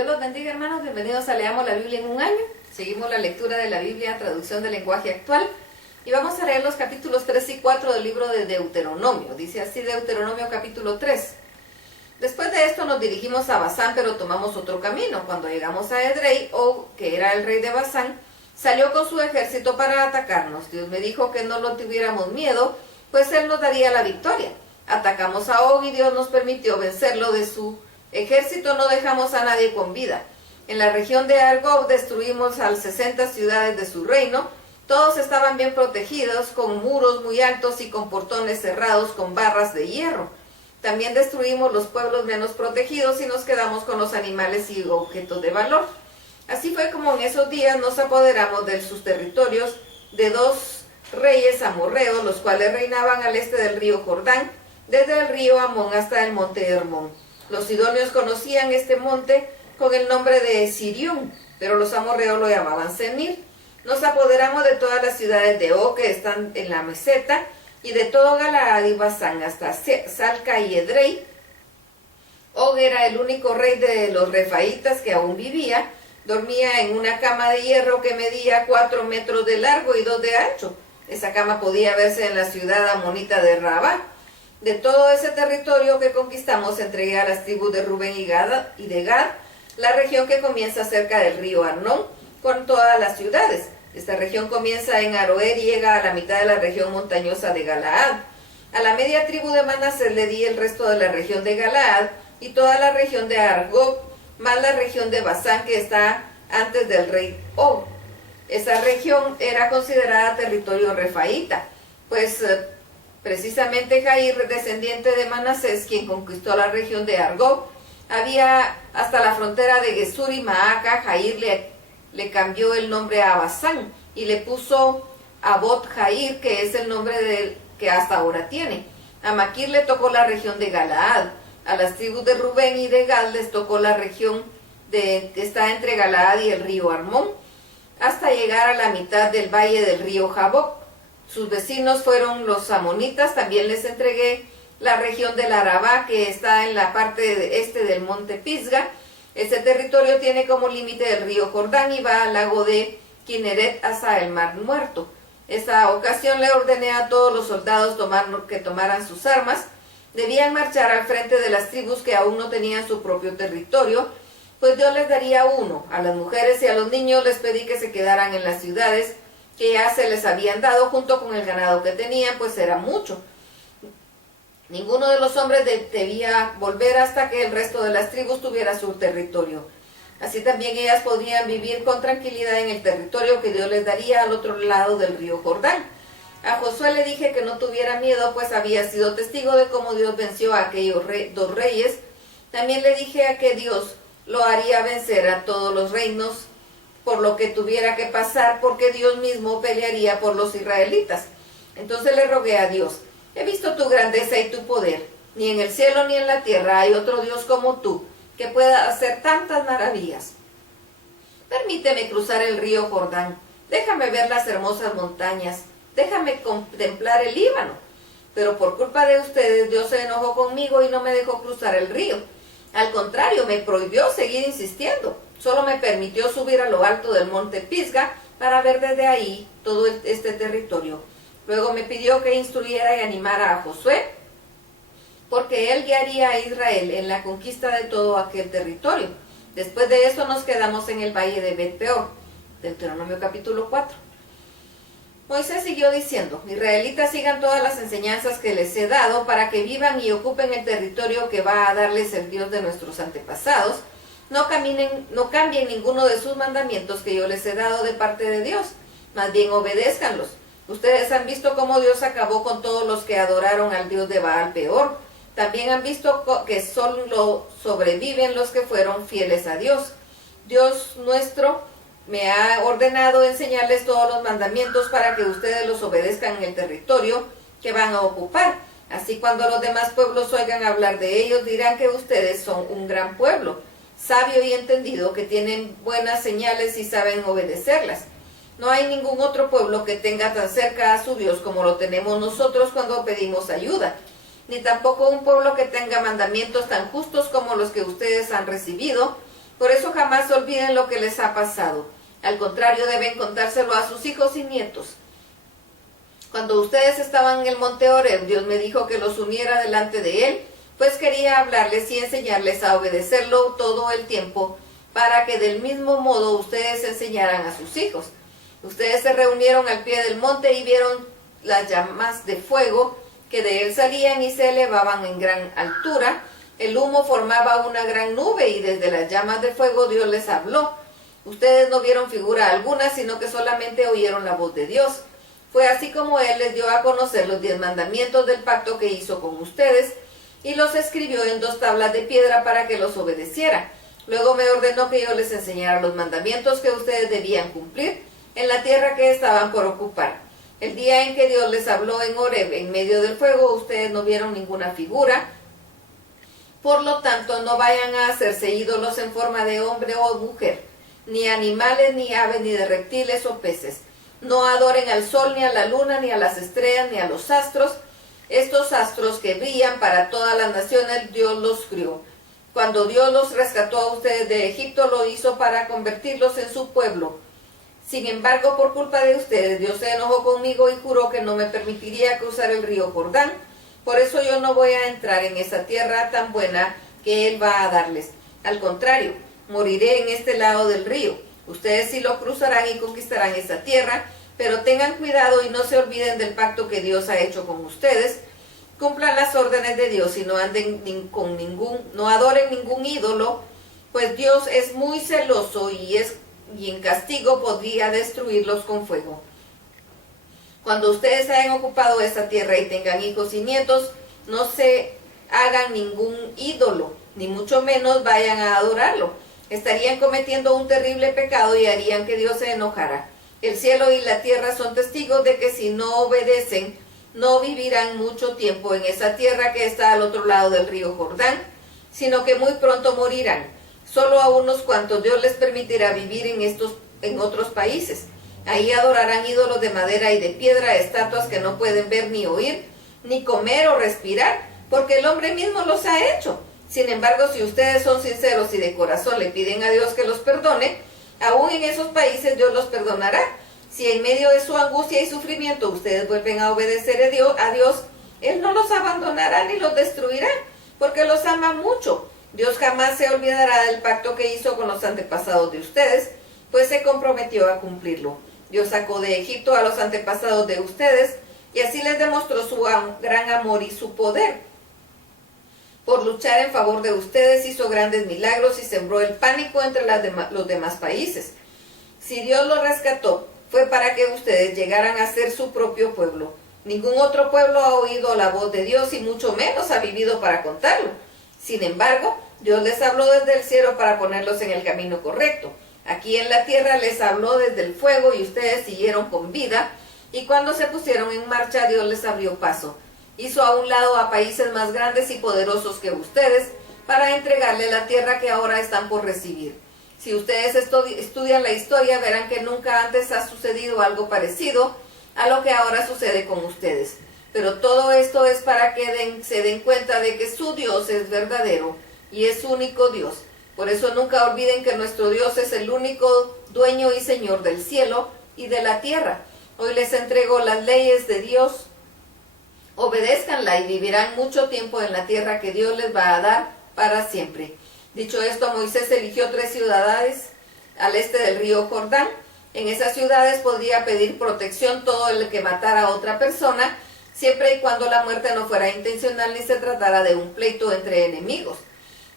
Dios los bendiga, hermanos. Bienvenidos a Leamos la Biblia en un año. Seguimos la lectura de la Biblia, traducción del lenguaje actual. Y vamos a leer los capítulos 3 y 4 del libro de Deuteronomio. Dice así Deuteronomio capítulo 3. Después de esto nos dirigimos a Basán, pero tomamos otro camino. Cuando llegamos a Edrei, Og, que era el rey de Basán, salió con su ejército para atacarnos. Dios me dijo que no lo tuviéramos miedo, pues él nos daría la victoria. Atacamos a Og y Dios nos permitió vencerlo. De su ejército no dejamos a nadie con vida. En la región de Argob destruimos a 60 ciudades de su reino. Todos estaban bien protegidos, con muros muy altos y con portones cerrados con barras de hierro. También destruimos los pueblos menos protegidos y nos quedamos con los animales y objetos de valor. Así fue como en esos días nos apoderamos de sus territorios de 2 reyes amorreos, los cuales reinaban al este del río Jordán, desde el río Amón hasta el monte Hermón. Los sidonios conocían este monte con el nombre de Sirión, pero los amorreos lo llamaban Senir. Nos apoderamos de todas las ciudades de Og que están en la meseta, y de todo Galaad y Basán hasta Salca y Edrei. Og era el único rey de los refaítas que aún vivía. Dormía en una cama de hierro que medía 4 metros de largo y 2 de ancho. Esa cama podía verse en la ciudad amonita de Rabá. De todo ese territorio que conquistamos entregué a las tribus de Rubén y de Gad, la región que comienza cerca del río Arnón, con todas las ciudades. Esta región comienza en Aroer y llega a la mitad de la región montañosa de Galaad. A la media tribu de Manasés le di el resto de la región de Galaad y toda la región de Argob, más la región de Basán que está antes del rey Og. Esa región era considerada territorio refaíta, pues precisamente Jair, descendiente de Manasés, quien conquistó la región de Argob, había hasta la frontera de Gesur y Maaca. Jair le cambió el nombre a Basán y le puso Abot Jair, que es el nombre que hasta ahora tiene. A Maquir le tocó la región de Galaad. A las tribus de Rubén y de Gad les tocó la región que está entre Galaad y el río Armón, hasta llegar a la mitad del valle del río Jaboc. Sus vecinos fueron los amonitas. También les entregué la región del Arabá, que está en la parte este del monte Pisga. Este territorio tiene como límite el río Jordán y va al lago de Kineret hasta el mar Muerto. Esta ocasión le ordené a todos los soldados que tomaran sus armas. Debían marchar al frente de las tribus que aún no tenían su propio territorio, pues Dios les daría uno. A las mujeres y a los niños les pedí que se quedaran en las ciudades que ya se les habían dado junto con el ganado que tenían, pues era mucho. Ninguno de los hombres debía volver hasta que el resto de las tribus tuviera su territorio. Así también ellas podían vivir con tranquilidad en el territorio que Dios les daría al otro lado del río Jordán. A Josué le dije que no tuviera miedo, pues había sido testigo de cómo Dios venció a aquellos 2 reyes. También le dije a que Dios lo haría vencer a todos los reinos por lo que tuviera que pasar, porque Dios mismo pelearía por los israelitas. Entonces le rogué a Dios: he visto tu grandeza y tu poder. Ni en el cielo ni en la tierra hay otro Dios como tú, que pueda hacer tantas maravillas. Permíteme cruzar el río Jordán. Déjame ver las hermosas montañas. Déjame contemplar el Líbano. Pero por culpa de ustedes, Dios se enojó conmigo y no me dejó cruzar el río. Al contrario, me prohibió seguir insistiendo. Solo me permitió subir a lo alto del monte Pisga para ver desde ahí todo este territorio. Luego me pidió que instruyera y animara a Josué, porque él guiaría a Israel en la conquista de todo aquel territorio. Después de eso nos quedamos en el valle de Bet-peor. Deuteronomio capítulo 4. Moisés siguió diciendo: israelitas, sigan todas las enseñanzas que les he dado para que vivan y ocupen el territorio que va a darles el Dios de nuestros antepasados. No cambien ninguno de sus mandamientos que yo les he dado de parte de Dios, más bien obedézcanlos. Ustedes han visto cómo Dios acabó con todos los que adoraron al Dios de Baal-peor. También han visto que solo sobreviven los que fueron fieles a Dios. Dios nuestro me ha ordenado enseñarles todos los mandamientos para que ustedes los obedezcan en el territorio que van a ocupar. Así, cuando los demás pueblos oigan hablar de ellos, dirán que ustedes son un gran pueblo, sabio y entendido, que tienen buenas señales y saben obedecerlas. No hay ningún otro pueblo que tenga tan cerca a su Dios como lo tenemos nosotros cuando pedimos ayuda, ni tampoco un pueblo que tenga mandamientos tan justos como los que ustedes han recibido, Por eso jamás olviden lo que les ha pasado. Al contrario, deben contárselo a sus hijos y nietos. Cuando ustedes estaban en el monte Horeb, Dios me dijo que los uniera delante de Él, pues quería hablarles y enseñarles a obedecerlo todo el tiempo, para que del mismo modo ustedes enseñaran a sus hijos. Ustedes se reunieron al pie del monte y vieron las llamas de fuego que de él salían y se elevaban en gran altura. El humo formaba una gran nube y desde las llamas de fuego Dios les habló. Ustedes no vieron figura alguna, sino que solamente oyeron la voz de Dios. Fue así como Él les dio a conocer los 10 mandamientos del pacto que hizo con ustedes y los escribió en 2 tablas de piedra para que los obedecieran. Luego me ordenó que yo les enseñara los mandamientos que ustedes debían cumplir en la tierra que estaban por ocupar. El día en que Dios les habló en Horeb, en medio del fuego, ustedes no vieron ninguna figura. Por lo tanto, no vayan a hacerse ídolos en forma de hombre o mujer, ni animales, ni aves, ni de reptiles o peces. No adoren al sol, ni a la luna, ni a las estrellas, ni a los astros. Estos astros que brillan para todas las naciones, Dios los crió. Cuando Dios los rescató a ustedes de Egipto, lo hizo para convertirlos en su pueblo. Sin embargo, por culpa de ustedes, Dios se enojó conmigo y juró que no me permitiría cruzar el río Jordán. Por eso yo no voy a entrar en esa tierra tan buena que Él va a darles. Al contrario, moriré en este lado del río. Ustedes sí lo cruzarán y conquistarán esa tierra, pero tengan cuidado y no se olviden del pacto que Dios ha hecho con ustedes. Cumplan las órdenes de Dios y no adoren ningún ídolo, pues Dios es muy celoso y en castigo podría destruirlos con fuego. Cuando ustedes hayan ocupado esa tierra y tengan hijos y nietos, no se hagan ningún ídolo, ni mucho menos vayan a adorarlo. Estarían cometiendo un terrible pecado y harían que Dios se enojara. El cielo y la tierra son testigos de que si no obedecen, no vivirán mucho tiempo en esa tierra que está al otro lado del río Jordán, sino que muy pronto morirán. Solo a unos cuantos Dios les permitirá vivir en otros países. Ahí adorarán ídolos de madera y de piedra, estatuas que no pueden ver ni oír, ni comer o respirar, porque el hombre mismo los ha hecho. Sin embargo, si ustedes son sinceros y de corazón le piden a Dios que los perdone, aún en esos países Dios los perdonará. Si en medio de su angustia y sufrimiento ustedes vuelven a obedecer a Dios, Él no los abandonará ni los destruirá, porque los ama mucho. Dios jamás se olvidará del pacto que hizo con los antepasados de ustedes, pues se comprometió a cumplirlo. Dios sacó de Egipto a los antepasados de ustedes, y así les demostró su gran amor y su poder. Por luchar en favor de ustedes hizo grandes milagros y sembró el pánico entre los demás países. Si Dios los rescató, fue para que ustedes llegaran a ser su propio pueblo. Ningún otro pueblo ha oído la voz de Dios y mucho menos ha vivido para contarlo. Sin embargo, Dios les habló desde el cielo para ponerlos en el camino correcto. Aquí en la tierra les habló desde el fuego y ustedes siguieron con vida, y cuando se pusieron en marcha Dios les abrió paso. Hizo a un lado a países más grandes y poderosos que ustedes para entregarle la tierra que ahora están por recibir. Si ustedes estudian la historia, verán que nunca antes ha sucedido algo parecido a lo que ahora sucede con ustedes. Pero todo esto es para que se den cuenta de que su Dios es verdadero y es único Dios. Por eso nunca olviden que nuestro Dios es el único dueño y Señor del cielo y de la tierra. Hoy les entrego las leyes de Dios. Obedézcanla y vivirán mucho tiempo en la tierra que Dios les va a dar para siempre. Dicho esto, Moisés eligió 3 ciudades al este del río Jordán. En esas ciudades podría pedir protección todo el que matara a otra persona, siempre y cuando la muerte no fuera intencional ni se tratara de un pleito entre enemigos.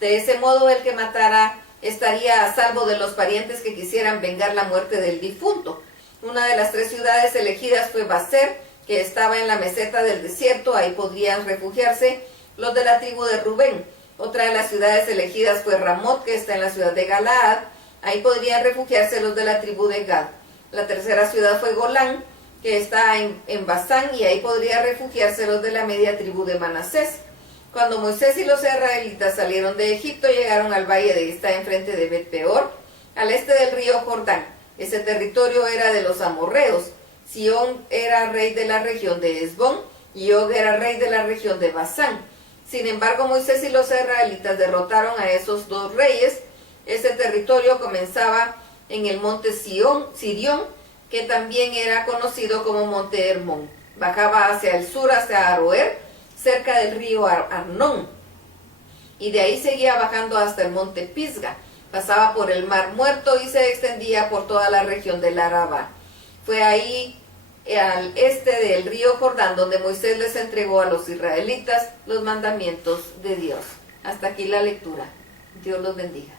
De ese modo, el que matara estaría a salvo de los parientes que quisieran vengar la muerte del difunto. Una de las 3 ciudades elegidas fue Baser, que estaba en la meseta del desierto. Ahí podrían refugiarse los de la tribu de Rubén. Otra de las ciudades elegidas fue Ramot, que está en la ciudad de Galaad. Ahí podrían refugiarse los de la tribu de Gad. La tercera ciudad fue Golán, que está en Basán, y ahí podrían refugiarse los de la media tribu de Manasés. Cuando Moisés y los israelitas salieron de Egipto, llegaron al valle que está enfrente de Bet-peor, al este del río Jordán. Ese territorio era de los amorreos. Sihón era rey de la región de Hesbón, y Og era rey de la región de Basán. Sin embargo, Moisés y los israelitas derrotaron a esos 2 reyes Este territorio comenzaba en el monte Sirión, que también era conocido como monte Hermón. Bajaba hacia el sur, hacia Aroer, cerca del río Arnón. Y de ahí seguía bajando hasta el monte Pisga. Pasaba por el mar Muerto y se extendía por toda la región del Arabá. Fue ahí, al este del río Jordán, donde Moisés les entregó a los israelitas los mandamientos de Dios. Hasta aquí la lectura. Dios los bendiga.